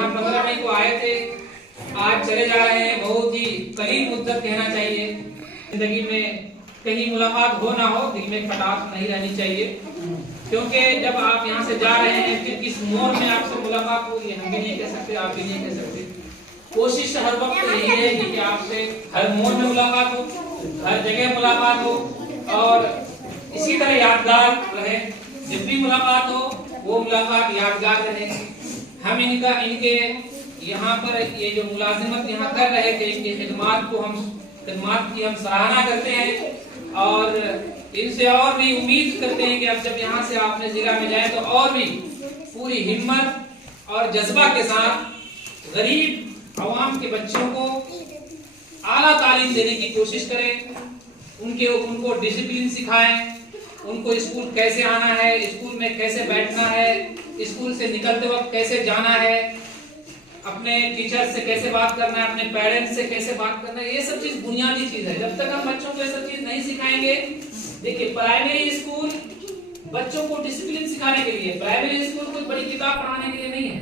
यहाँ 15 मई को आए थे, आज चले जा रहे हैं। बहुत ही करीब मुद्दत कहना चाहिए। जिंदगी में कहीं मुलाकात हो ना हो, दिल में खटास नहीं रहनी चाहिए, क्योंकि जब आप यहाँ से जा रहे हैं फिर किस मोड़ में आपसे मुलाकात होगी हम भी नहीं कह सकते, आप भी नहीं कह सकते। कोशिश हर वक्त यही रहेगी कि आपसे हर मोड़ में मुलाकात हो, हर जगह मुलाकात हो, और इसी तरह यादगार रहे। जब भी मुलाकात हो वो मुलाकात यादगार रहे। हम इनके यहाँ पर ये जो मुलाजिमत यहाँ कर रहे थे, इनकी खिदमत की हम सराहना करते हैं, और इनसे और भी उम्मीद करते हैं कि अब जब यहाँ से आपने जिला में जाए तो और भी पूरी हिम्मत और जज्बा के साथ गरीब आवाम के बच्चों को आला तालीम देने की कोशिश करें। उनको डिसिप्लिन सिखाएं, उनको स्कूल कैसे आना है, स्कूल में कैसे बैठना है, स्कूल से निकलते वक्त कैसे जाना है, अपने टीचर से कैसे बात करना है, अपने पेरेंट्स से कैसे बात करना है। ये सब चीज बुनियादी चीज है। जब तक हम बच्चों को ये सब चीज नहीं सिखाएंगे, देखिए प्राइमरी स्कूल बच्चों को डिसिप्लिन सिखाने के लिए, प्राइमरी स्कूल कोई बड़ी किताब पढ़ाने के लिए नहीं है।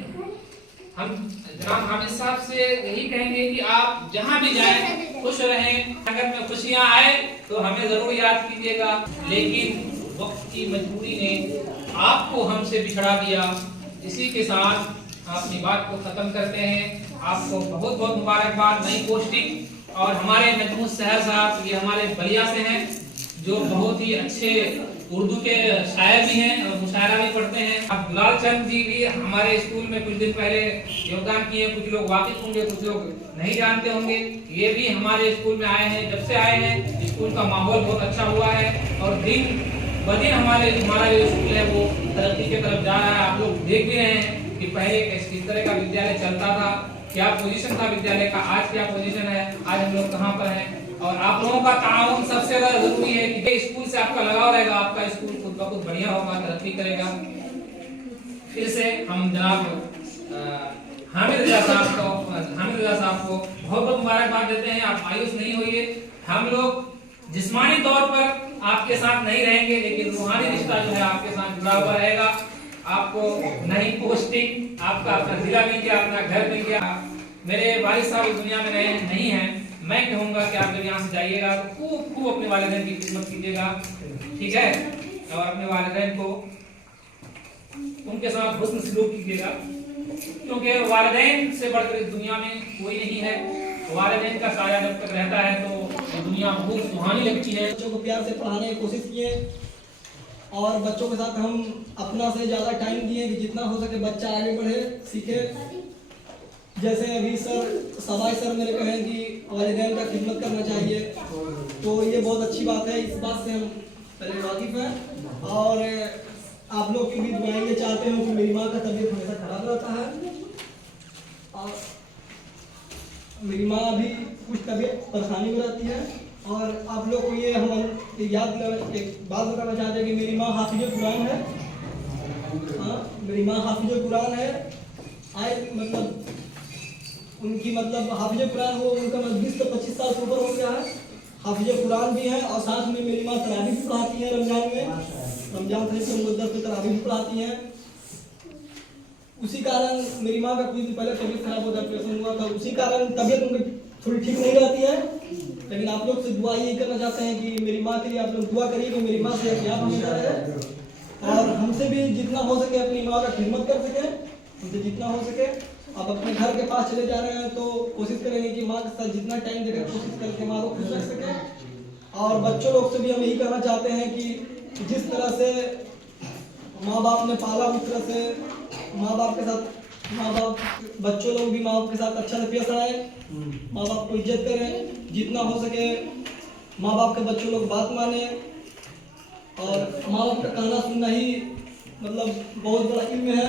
हम जनाब हामिद साहब से यही कहेंगे कि आप जहाँ भी जाएं खुश रहें। अगर में खुशियाँ आए तो हमें जरूर याद कीजिएगा, लेकिन वक्त की मजबूरी ने आपको हमसे बिछड़ा दिया। इसी के साथ अपनी बात को खत्म करते हैं। आपको बहुत बहुत मुबारकबाद नई पोस्टिंग। और हमारे महमूद सहर साहब ये हमारे बलिया से हैं, जो बहुत ही अच्छे उर्दू के शायर भी हैं और मुशायरा भी पढ़ते हैं। अब दुलाल चंद जी भी हमारे स्कूल में कुछ दिन पहले योगदान किए। कुछ लोग वाकिफ होंगे, कुछ लोग नहीं जानते होंगे। ये भी हमारे स्कूल में आए हैं। जब से आए हैं स्कूल का माहौल बहुत अच्छा हुआ है, और दिन ब दिन हमारा जो स्कूल है वो तरक्की की तरफ जा रहा है। आप लोग देख भी रहे हैं कि पहले किस तरह का विद्यालय चलता था, क्या पोजीशन था विद्यालय का, आज क्या पोजीशन है, आज हम लोग कहाँ पर हैं। और आप लोगों का ताउन सबसे ज्यादा जरूरी है कि स्कूल से आपका लगाव रहेगा, आपका स्कूल खुद ब खुद बढ़िया होगा, तरक्की करेगा। फिर से हम जनाब हामिद रजा साहब को बहुत बहुत मुबारकबाद देते हैं। आप मायूस नहीं होइए। हम लोग जिस्मानी तौर पर आपके साथ नहीं रहेंगे, लेकिन रूहानी रिश्ता जो है आपके साथ जुड़ा हुआ रहेगा। आपको नई पोस्टिंग, आपका अपना जिला मिल गया, अपना घर मिल गया। मेरे वालिद साहब इस दुनिया में नहीं हैं। मैं कहूँगा कि आप जब यहाँ से जाइएगा तो खूब अपने वालिदैन की खिदमत कीजिएगा, ठीक है, और अपने वालिदैन को उनके साथ हुस्न सलूक कीजिएगा, क्योंकि वालिदैन से बढ़कर इस दुनिया में कोई नहीं है। वालिदैन का साया जब तक रहता है तो दुनिया बहुत सुहानी लगती है। बच्चों को प्यार से पढ़ाने की कोशिश किए, और बच्चों के साथ हम अपना से ज़्यादा टाइम दिए कि जितना हो सके बच्चा आगे बढ़े, सीखे। जैसे अभी सवाई सर मेरे कहें कि वालिदैन का खिदमत करना चाहिए, तो ये बहुत अच्छी बात है। इस बात से हम पहले वाकिफ हैं, और आप लोग की भी दुआएं ये चाहते हो कि मेरी माँ का तबीयत हमेशा खराब रहता है, और मेरी माँ भी कुछ तबीयत परेशानी में रहती है। और आप लोग को ये हम याद एक बात बताना चाहते हैं कि मेरी माँ हाफिज कुरान है। हाँ, मेरी माँ हाफिज कुरान है। मतलब उनकी हाफिज कुरान हो, उनका 20 से 25 साल से ऊपर हो गया है। हाफिज कुरान भी है, और साथ में मेरी माँ तरावी भी पढ़ाती है। रमजान शरीफ के मुद्दत पे तरावी भी पढ़ाती हैं। उसी कारण मेरी माँ का कुछ दिन पहले तबीयत खराब होता ऑपरेशन हुआ था, उसी कारण तबीयत उनकी थोड़ी ठीक नहीं रहती है। लेकिन आप लोग से दुआ यही करना चाहते हैं कि मेरी माँ के लिए आप लोग दुआ करिए कि मेरी माँ से याद हमेशा रहे, और हमसे भी जितना हो सके अपनी माँ का खिदमत कर सके, उनसे जितना हो सके। आप अपने घर के पास चले जा रहे हैं तो कोशिश करेंगे कि माँ के साथ जितना टाइम देकर कोशिश करके माँ को खुश रख सके। और बच्चों लोग से भी हम यही कहना चाहते हैं कि जिस तरह से माँ बाप ने पाला, उस तरह से माँ बाप बच्चों लोग भी माँ बाप के साथ अच्छा से पेश आए, माँ बाप को इज्जत करें। जितना हो सके माँ बाप के बच्चों लोग बात माने, और माँ बाप का कहना सुनना ही बहुत बड़ा इल्म है।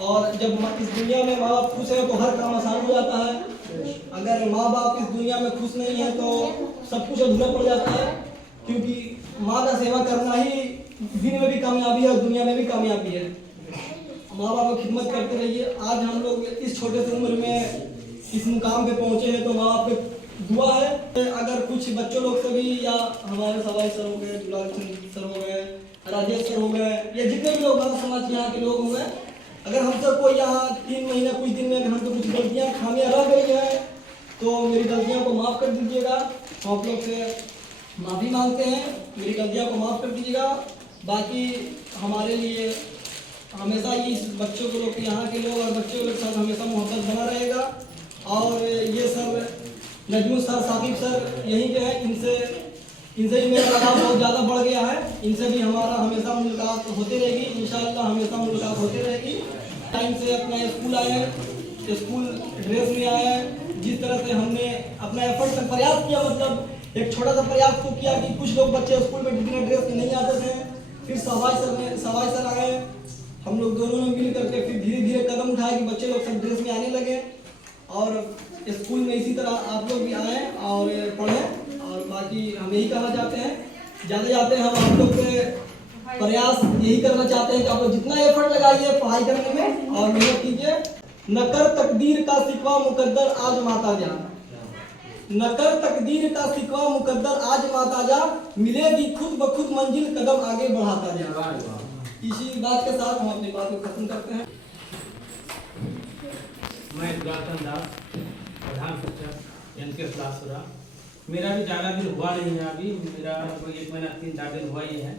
और जब इस दुनिया में माँ बाप खुश है तो हर काम आसान हो जाता है। अगर माँ बाप इस दुनिया में खुश नहीं है तो सब कुछ अधूरा पड़ जाता है, क्योंकि माँ का सेवा करना ही दिन में भी कामयाबी है और दुनिया में भी कामयाबी है। माँ बाप की खिदमत करते रहिए। आज हम लोग इस छोटे से उम्र में इस मुकाम पे पहुँचे हैं तो माँ बाप की दुआ है। अगर कुछ बच्चों लोग से भी, या हमारे सवाई सर हो गए, दुलाल सर हो गए, राजेश सर हो गए, या जितने भी लोग समाज के यहाँ के लोग हो गए, अगर हमसे कोई यहाँ 3 महीने कुछ दिन में अगर हमसे कुछ गलतियाँ खामियाँ रह गई है तो मेरी गलतियों को माफ़ कर दीजिएगा। हम आप लोग से माफ़ी मांगते हैं, मेरी गलतियों को माफ़ कर दीजिएगा। बाकी हमारे लिए हमेशा ही इस बच्चों को लोग, यहाँ के लोग और बच्चों के साथ हमेशा मोहब्बत बना रहेगा। और ये sir Najmul sir, Sakib sir यहीं के हैं, इनसे भी मेरा लगाव बहुत ज़्यादा बढ़ गया है। इनसे भी हमारा हमेशा मुलाकात होती रहेगी, इंशाअल्लाह हमेशा मुलाकात होती रहेगी। टाइम से अपना स्कूल आए, स्कूल ड्रेस में आए, जिस तरह से हमने अपना एफर्ट से प्रयास किया, मतलब एक छोटा सा प्रयास को किया कि कुछ लोग बच्चे स्कूल में बिना ड्रेस के नहीं आते थे। फिर सवाई सर आए, हम लोग दोनों ने मिल करके फिर धीरे धीरे कदम उठाए कि बच्चे लोग सब ड्रेस में आने लगे। और स्कूल में इसी तरह आप लोग भी आए और पढ़ें। और बाकी हम यही कहना चाहते हैं, जाते हम आप लोग पे प्रयास यही करना चाहते हैं कि आप लोग जितना एफर्ट लगाइए पढ़ाई करने में और मेहनत कीजिए। न कर तकदीर का सिकवा मुकद्दर आजमाता जा, न कर तकदीर का सिकवा मुकद्दर आजमाता जा, मिलेगी खुद ब खुद मंजिल कदम आगे बढ़ाता जा। इसी बात के साथ हम अपनी बात को खत्म करते हैं। मैं दुरातन दास, प्रधान शिक्षक एनके क्लासुरा। मेरा भी ज़्यादा दिन हुआ नहीं है, अभी मेरा कोई 1 महीना 3-4 दिन हुआ ही है।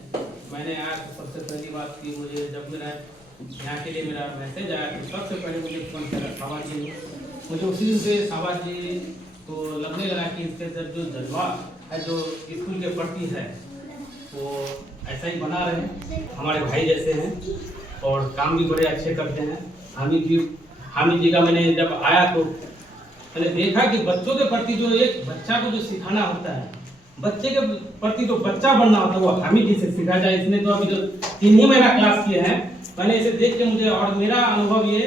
मैंने आज सबसे पहली बात की, मुझे जब मेरा यहाँ के लिए मेरा मैसेज आया तो सबसे पहले मुझे फ़ोन किया शाबाश जी ने। मुझे उसी दिन से शाबाश जी को लगने लगा कि इसके अंदर जो जज्बा है, जो स्कूल के प्रति है, वो ऐसा ही बना रहे। हमारे भाई जैसे हैं और काम भी बड़े अच्छे करते हैं। हामिद जी का मैंने जब आया तो मैंने देखा कि बच्चों के प्रति जो एक बच्चा को जो सिखाना होता है, बच्चे के प्रति तो बच्चा बनना होता है, वो हामिद जी से सीखा जाए। इसने तो अभी जो 3 ही महीना क्लास किए हैं, मैंने इसे देख के मुझे, और मेरा अनुभव ये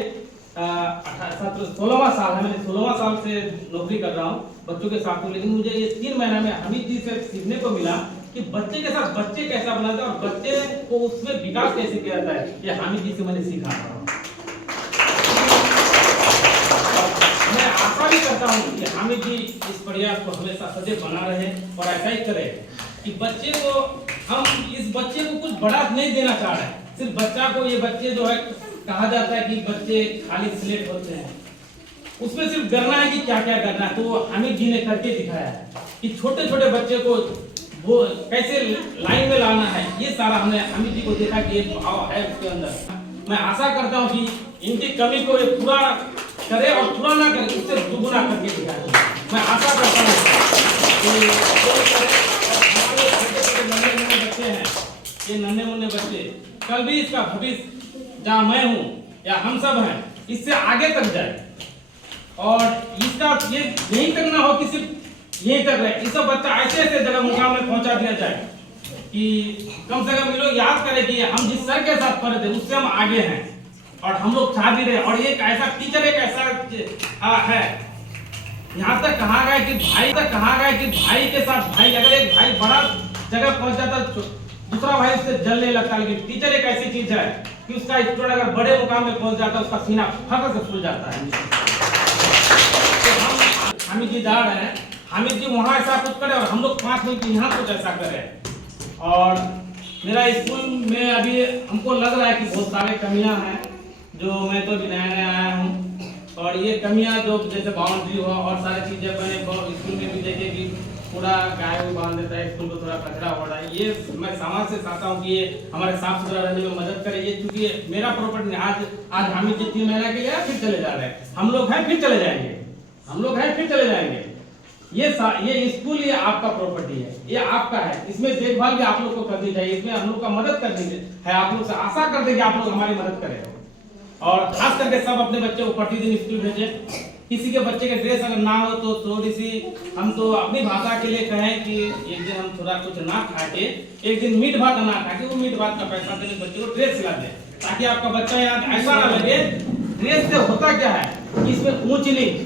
16वां साल है, मैंने 16वां साल से नौकरी कर रहा हूँ बच्चों के साथ। लेकिन मुझे ये 3 महीना में हामिद जी से सीखने को मिला कि बच्चे के साथ बच्चे कैसा बनाते हैं और बच्चे को उसमें विकास कैसे किया जाता है। ये हामिद जी से मैंने सीखा। मैं आशा भी करता हूँ कि हामिद जी इस प्रयास को हमेशा सदैव बना रहे और ऐसा ही करे कि बच्चे को, हम इस बच्चे को कुछ बड़ा नहीं देना चाह रहे हैं। सिर्फ बच्चा को, ये बच्चे जो है, कहा जाता है कि बच्चे खाली स्लेट होते हैं, उसमें सिर्फ करना है कि क्या क्या करना है। तो हामिद जी ने करके दिखाया है कि छोटे छोटे बच्चे को वो कैसे लाइन में लाना है। ये सारा हमने हामिद जी को देखा कि एक भाव है उसके अंदर। मैं आशा करता हूँ कि इनकी कमी को ये पूरा करे और पूरा ना करे, उससे दुगुना करके दिखाए। मैं आशा करता हूँ कि हमारे नन्हे मुन्ने बच्चे हैं, ये नन्हे मुन्ने बच्चे कल भी इसका भविष्य, जहाँ मैं हूँ या हम सब हैं, इससे आगे तक जाए। और इसका ये यहीं तक ना हो कि सिर्फ यहीं तक रहे। इस बच्चा ऐसे ऐसे जगह मुकाम में पहुंचा दिया जाए कि कम से कम ये लोग याद करें कि हम जिस सर के साथ पढ़े थे उससे हम आगे हैं और हम लोग चाह भी रहे। और एक ऐसा टीचर, एक ऐसा है, यहाँ तक कहा गया कि भाई के साथ भाई, अगर एक भाई बड़ा जगह पहुंच जाता तो दूसरा भाई उससे जलने लगता। लेकिन टीचर एक ऐसी चीज है कि उसका स्टूडेंट अगर बड़े मुकाम में पहुंच जाता है, उसका सीना फख्र से फूल जाता है। तो हम हामिद जी जा रहे हैं, हामिद जी वहाँ ऐसा कुछ करे और हम लोग 5 मिनट यहाँ कुछ ऐसा करें। और मेरा स्कूल में अभी हमको लग रहा है कि बहुत सारे कमियां हैं, जो मैं तो अभी नया नया आया हूँ। और ये कमियां जो जैसे बाउंड्री हो और सारी चीज़ें मैंने स्कूल में भी देखे कि पूरा गाय भी बांध देता है, स्कूल को थोड़ा कचरा हो रहा है। ये मैं समाज से चाहता हूँ कि ये हमारे साफ सुथरा रहने में मदद करे। ये चूँकि मेरा प्रॉपर्टी आज हामिद जी 3 महीना के लिए फिर चले जा रहे हैं, हम लोग हैं फिर चले जाएंगे, हम लोग हैं फिर चले जाएंगे। ये स्कूल ये आपका प्रॉपर्टी है, ये आपका है, इसमें देखभाल भी आप लोग को करनी चाहिए, इसमें हम लोग का मदद करनी है। आप लोग से आशा करते कि आप लोग हमारी मदद करें। और खास करके सब अपने बच्चे को प्रतिदिन स्कूल भेजें। किसी के बच्चे के ड्रेस अगर ना हो तो थोड़ी सी हम तो अपनी भाषा के लिए कहें कि एक दिन हम थोड़ा कुछ ना खा के, एक दिन मीट भात ना खा के, वो मीट भात का पैसा देने बच्चे को ड्रेस सिला दें, ताकि आपका बच्चा याद ऐसा ना लगे। ड्रेस से होता क्या है कि इसमें ऊंच नीच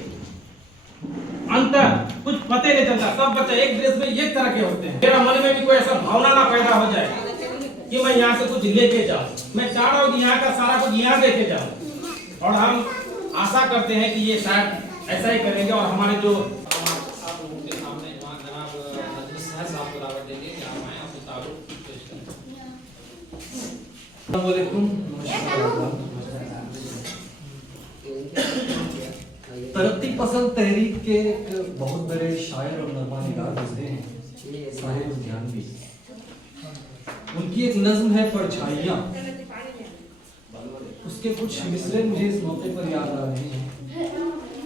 अंतर कुछ पता नहीं चलता। सब बच्चे एक ड्रेस में एक तरह के होते हैं। मेरा मन में भी कोई ऐसा भावना ना पैदा हो जाए कि मैं यहाँ से कुछ लेके जाऊँ। मैं चाह रहा हूँ कि यहाँ का सारा कुछ यहाँ लेके जाऊँ। और हम आशा करते हैं कि ये शायद ऐसा ही करेंगे। और हमारे जो आप लोगों के सामने जनाब नजमुल साहब को दावत देंगे कि आप आए, अपने तारुफ पेश करें। अस्सलामुअलैकुम। तरक्की पसंद तहरीक के एक बहुत बड़े शायर और नरमा निगार गुजरे हैं, साहिर लुधियानवी। उनकी एक नज्म है परछाइयाँ, उसके कुछ मिसरे मुझे इस मौके पर याद आ रहे हैं।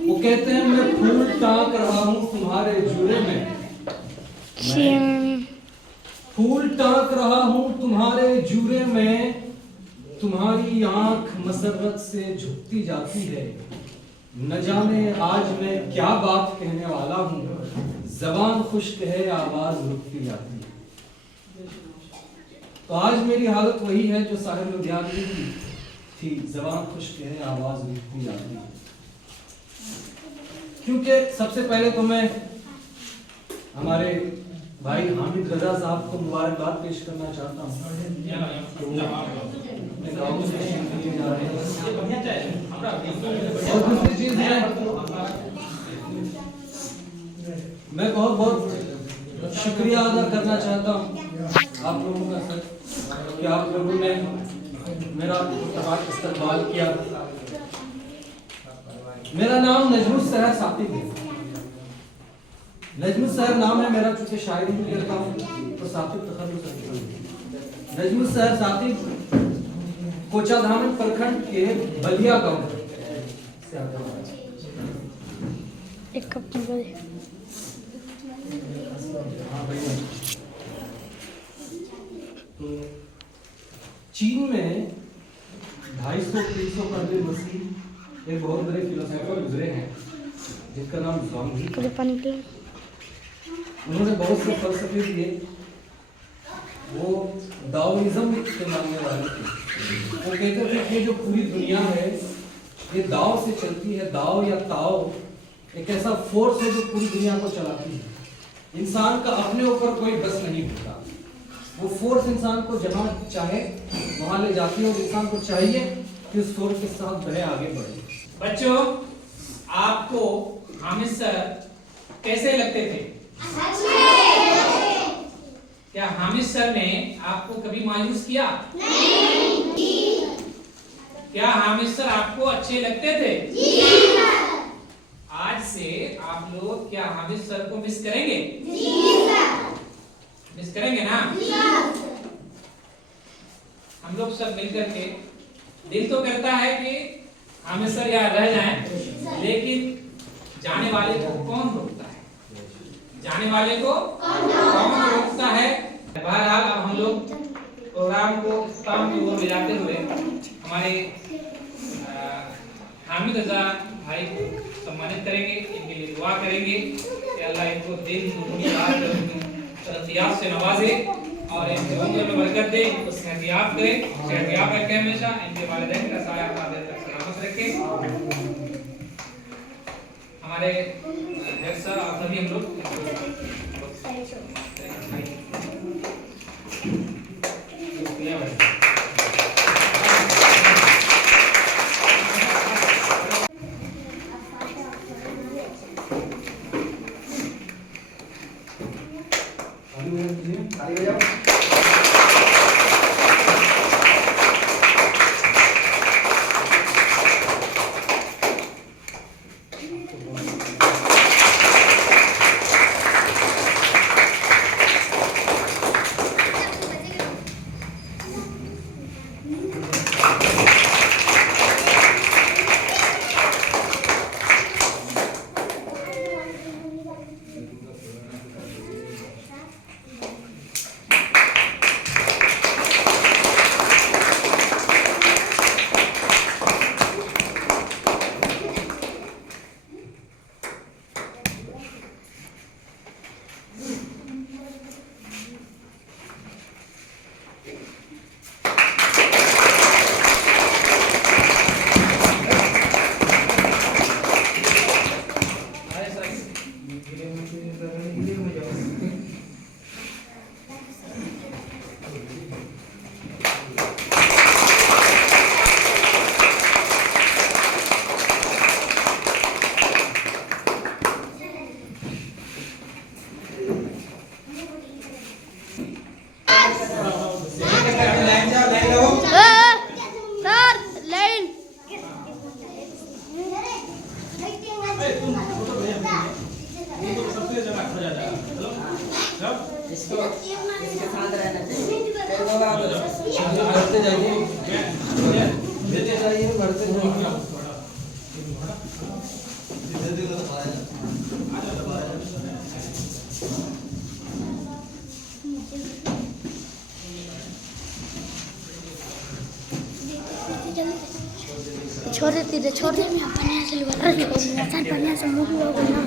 वो कहते हैं, मैं फूल टांक रहा हूँ तुम्हारे जुरे में, फूल टांक रहा हूँ तुम्हारे जूरे में, तुम्हारी आंख मसरत से झुकती जाती है, न जाने आज मैं क्या बात कहने वाला हूँ, जबान खुश्क है आवाज रुकती जाती है। तो आज मेरी हालत वही है जो साहिर लुधियानवी की थी, जबान खुश्क है आवाज रुकती जाती है। क्योंकि सबसे पहले तो मैं हमारे भाई हामिद रजा साहब को मुबारकबाद पेश करना चाहता हूँ। अपने गाँव में तशरीफ लिए जा रहे हैं। और दूसरी चीज है, मैं बहुत बहुत शुक्रिया अदा करना चाहता हूँ आप लोगों का सर, कि आप लोगों ने मेरा इस्तकबाल किया। मेरा नाम नजमुस सहर साकिब है। नजमुस सहर नाम है मेरा, चूंकि शायरी भी करता हूँ तो साकिब तखल्लुस है। नजमुस सहर साकिब कोचाधामन प्रखंड के बलिया गांव से आता हूँ। एक कप मोबाइल। हाँ भैया, तो चीन में 250-300 करोड़ मसीह एक बहुत बड़े फिलोसोफर गुजरे हैं जिनका नाम ज़ुआंग। कभी पानी पिला। उन्होंने बहुत से फलसफे दिए। वो दाओइज्म के मानने वाले थे। वो कहते थे कि जो पूरी दुनिया है ये दाव से चलती है। दाव या ताव एक ऐसा फोर्स है जो पूरी दुनिया को चलाती है। इंसान का अपने ऊपर कोई बस नहीं होता। वो फोर्स इंसान को जहाँ चाहे वहाँ ले जाती है और इंसान को चाहिए कि उस फोर्स के साथ वह आगे बढ़े। बच्चों, आपको हामिद सर कैसे लगते थे? क्या हामिद सर ने आपको कभी मायूस किया? नहीं। क्या हामिद सर आपको अच्छे लगते थे? जी। आज से आप लोग क्या हामिद सर को मिस करेंगे? जी सर। मिस करेंगे ना? हम लोग सब मिलकर के, दिल तो करता है कि हामिद सर यहाँ रह जाएं, लेकिन जाने वाले को कौन रोकता है? जाने वाले को कौन रोकता है? बहरहाल अब हम लोग प्रोग्राम को इख्तिताम की ओर ले जाते हुए हमारे हामिद रजा भाई को सम्मानित करेंगे, इनके लिए दुआ करेंगे कि अल्लाह इनको दिन दुनिया तरक्कियात से नवाजे और इनके उम्र में बरकत दे, इनको सेहतियाब करे, सेहतियाब रखे, हमेशा इनके वालिदैन का साया कादिर तक सलामत रखे। हमारे हेड सर और सभी हम लोग इसके साथ रहना चाहिए। बढ़ते जाइए, बढ़ते जाइए। छोड़ देती थे, छोड़ दे मैं अपने यहाँ से छोड़ दिया, बढ़िया से मुँह हो गया।